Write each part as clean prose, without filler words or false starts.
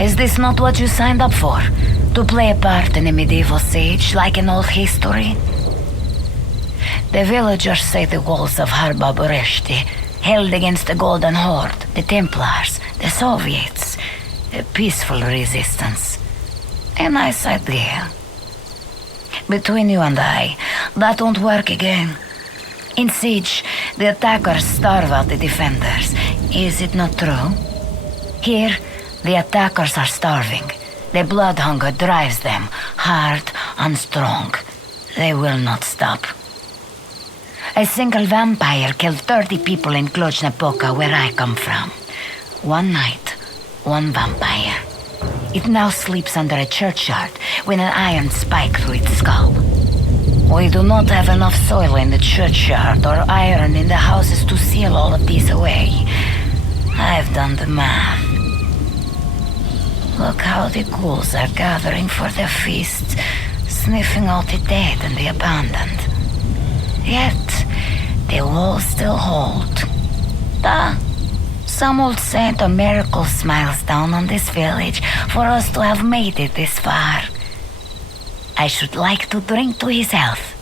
Is this not what you signed up for? To play a part in a medieval siege, like in old history? The villagers say the walls of Harba Boreshti held against the Golden Horde, the Templars, the Soviets. A peaceful resistance. A nice idea. Between you and I, that won't work again. In siege, the attackers starve out the defenders. Is it not true? Here, the attackers are starving. The blood hunger drives them, hard and strong. They will not stop. A single vampire killed 30 people in Cluj-Napoca, where I come from. One night, one vampire. It now sleeps under a churchyard with an iron spike through its skull. We do not have enough soil in the churchyard or iron in the houses to seal all of these away. I've done the math. Look how the ghouls are gathering for their feasts, sniffing out the dead and the abandoned. Yet, the walls still hold. Some old saint or miracle smiles down on this village for us to have made it this far. I should like to drink to his health.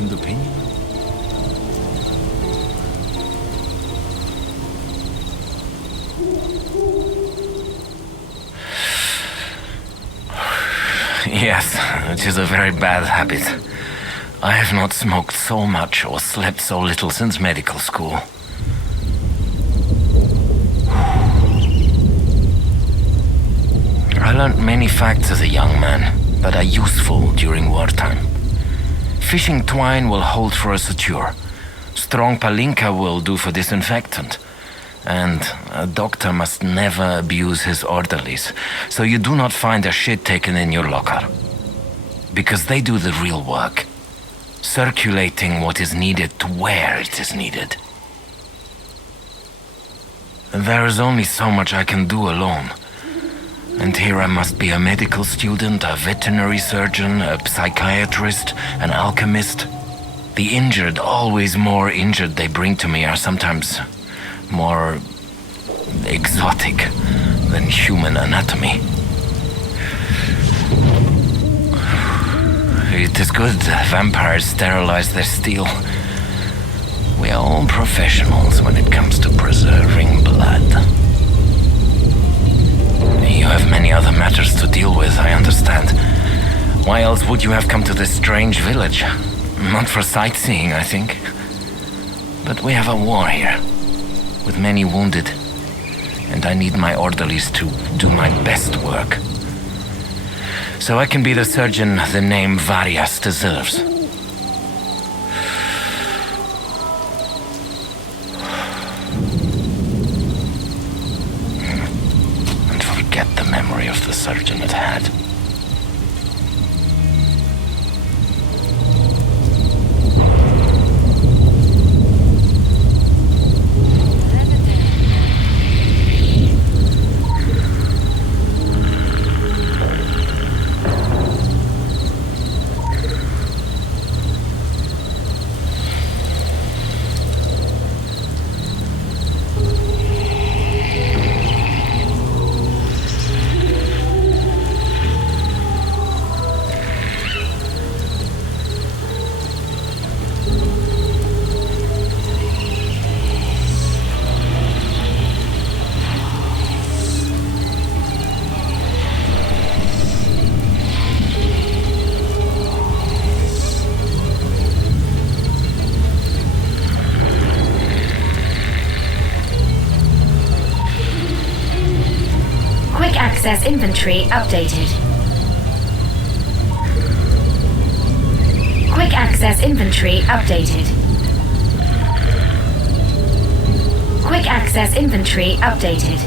second opinion? Yes, it is a very bad habit. I have not smoked so much or slept so little since medical school. I learned many facts as a young man that are useful during wartime. Fishing twine will hold for a suture. Strong palinka will do for disinfectant. And a doctor must never abuse his orderlies, so you do not find a shit taken in your locker. Because they do the real work, circulating what is needed to where it is needed. There is only so much I can do alone. And here I must be a medical student, a veterinary surgeon, a psychiatrist, an alchemist. The injured, always more injured they bring to me, are sometimes more exotic than human anatomy. It is good vampires sterilize their steel. We are all professionals when it comes to preserving blood. You have many other matters to deal with, I understand. Why else would you have come to this strange village? Not for sightseeing, I think. But we have a war here, with many wounded, and I need my orderlies to do my best work. So I can be the surgeon the name Varias deserves. And forget the memory of the surgeon it had. Access inventory updated. Quick access inventory updated. Quick access inventory updated.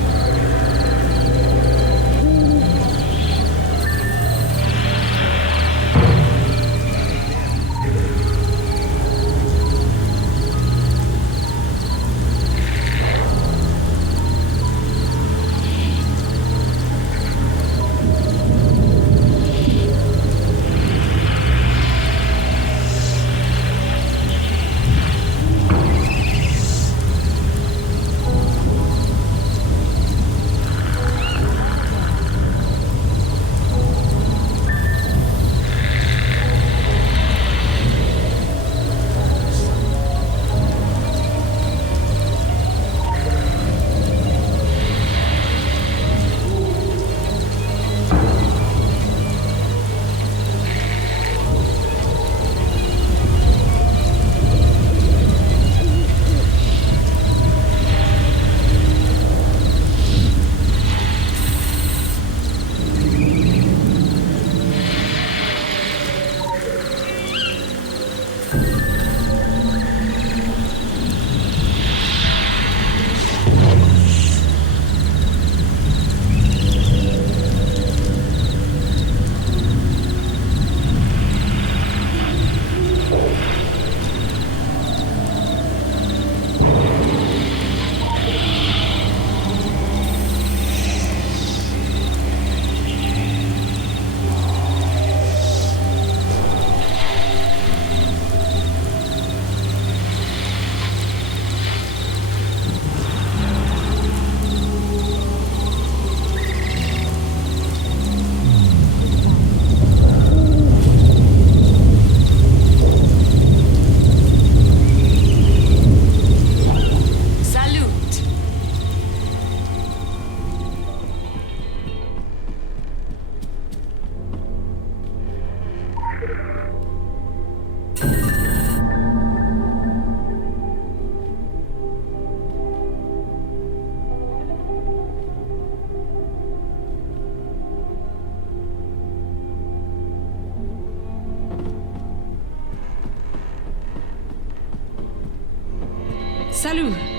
Salut.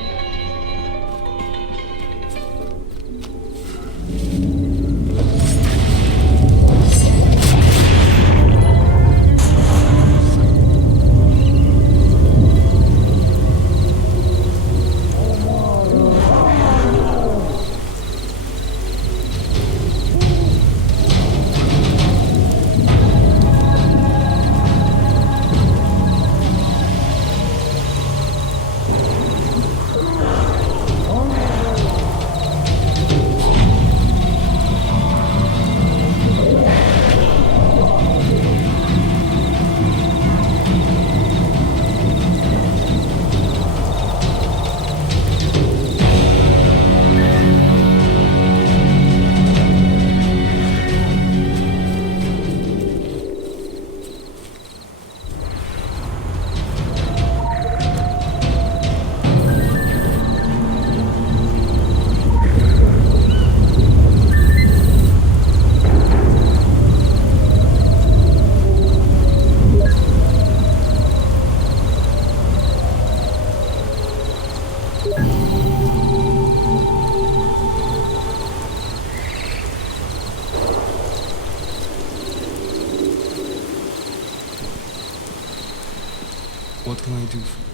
What can I do for you?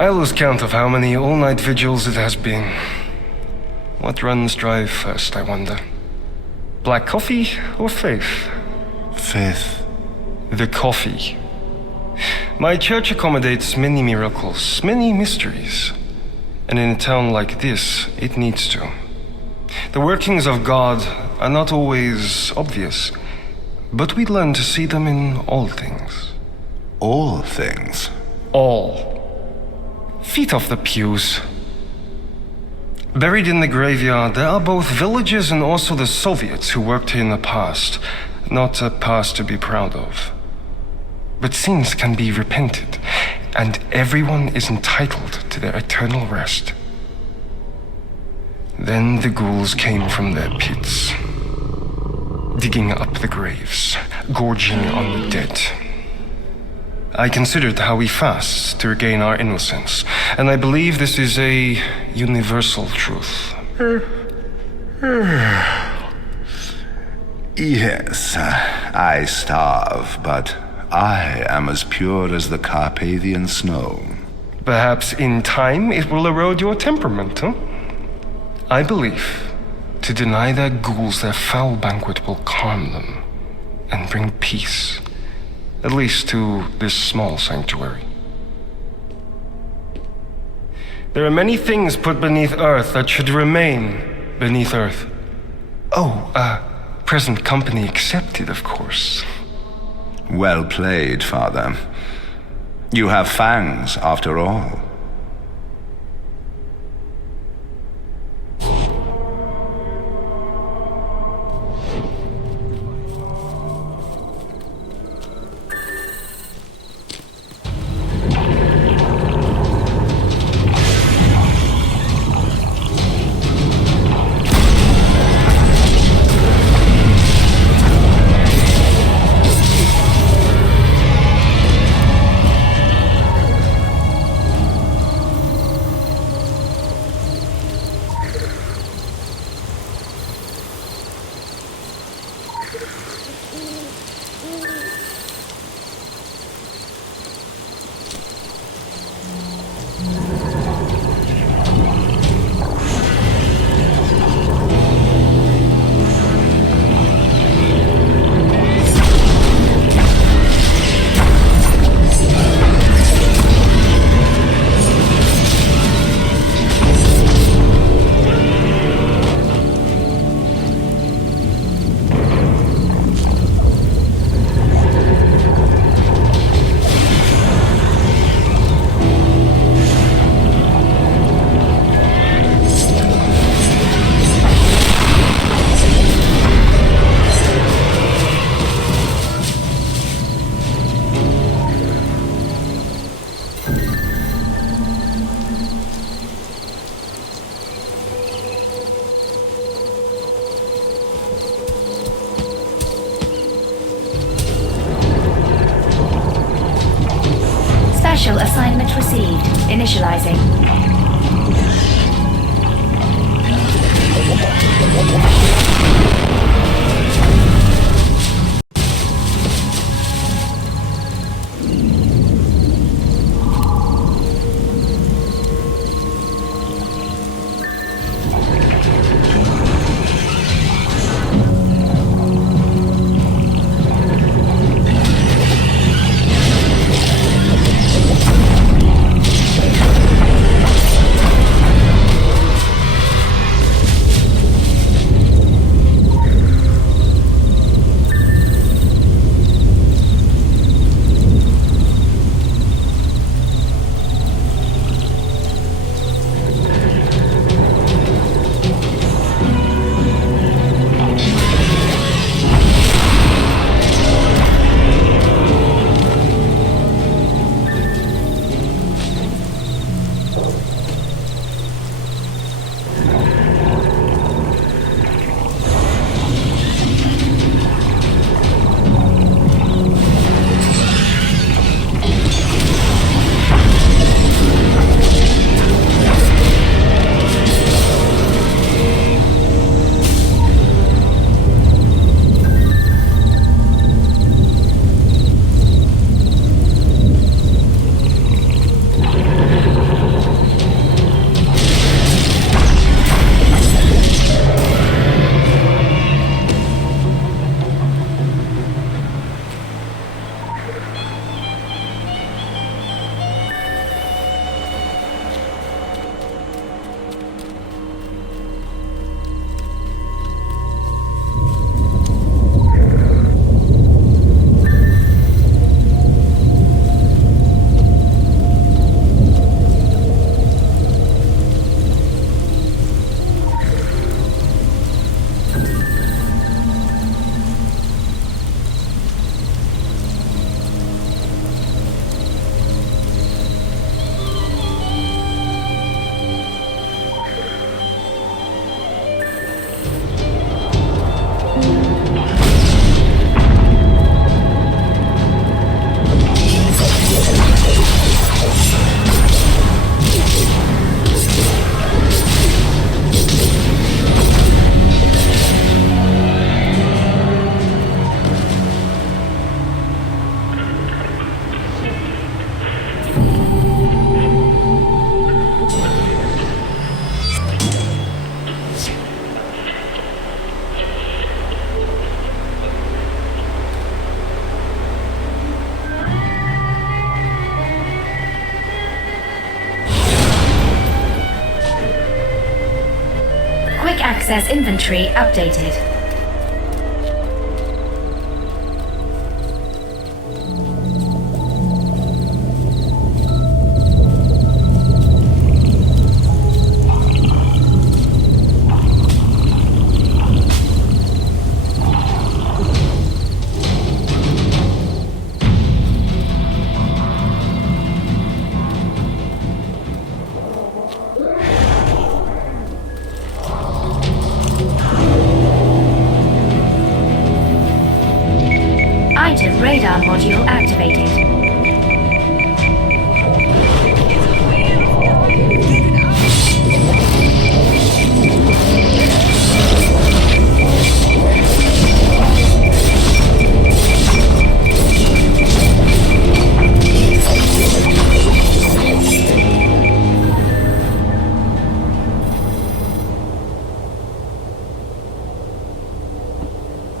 I lose count of how many all-night vigils it has been. What runs dry first, I wonder? Black coffee or faith? Faith. The coffee. My church accommodates many miracles, many mysteries. And in a town like this, it needs to. The workings of God are not always obvious, but we learn to see them in all things. All things. All. Feet off the pews. Buried in the graveyard, there are both villagers and also the Soviets who worked here in the past. Not a past to be proud of. But sins can be repented, and everyone is entitled to their eternal rest. Then the ghouls came from their pits, digging up the graves, gorging on the dead. I considered how we fast to regain our innocence, and I believe this is a universal truth. Yes, I starve, but I am as pure as the Carpathian snow. Perhaps in time it will erode your temperament, huh? I believe to deny their ghouls their foul banquet will calm them and bring peace, at least to this small sanctuary. There are many things put beneath earth that should remain beneath earth. Oh, present company accepted, of course. Well played, Father. You have fangs, after all. Initial assignment received. Initializing. Quick access inventory updated. Item radar module activated.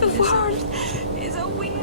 The world is a weird.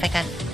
significant.